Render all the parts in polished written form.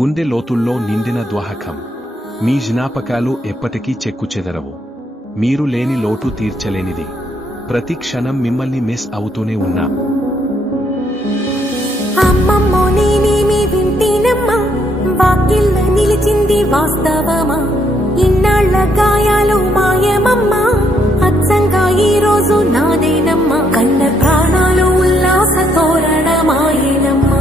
గుండె లోతుల్లో నిండిన ద్వాహకం. మీ జ్ఞాపకాలు ఎప్పటికీ చెక్కుచెదరవు. మీరు లేని లోటు తీర్చలేనిది. ప్రతి క్షణం మిమ్మల్ని మిస్ అవుతూనే ఉన్నా. అమ్మమ్మో నేనేమి వింటేనమ్మా, వాకిళ్ళ నిలిచింది వాస్తవమా? ఇన్నాళ్ల గాయాలు మాయమమ్మా, అచ్చంగా ఈ రోజు నాదేనమ్మా. కన్న ప్రాణాలు ఉల్లాస తోరణమాయేనమ్మా.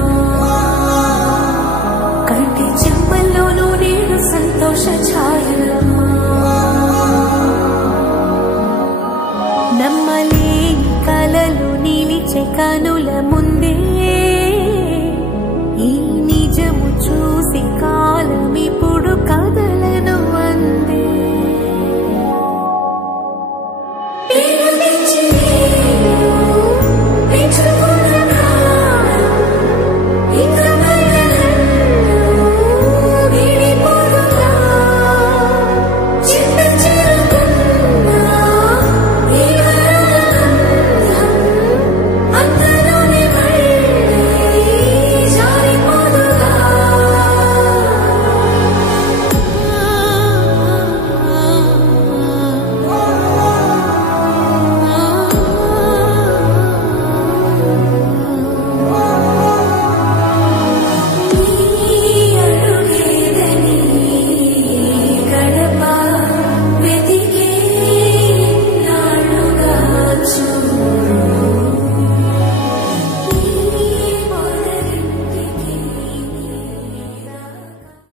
కంటి చెమ్మల్లోనూ నేడు సంతోష ఛాయలమ్మా. నమ్మలేని కలలు నిలిచే కను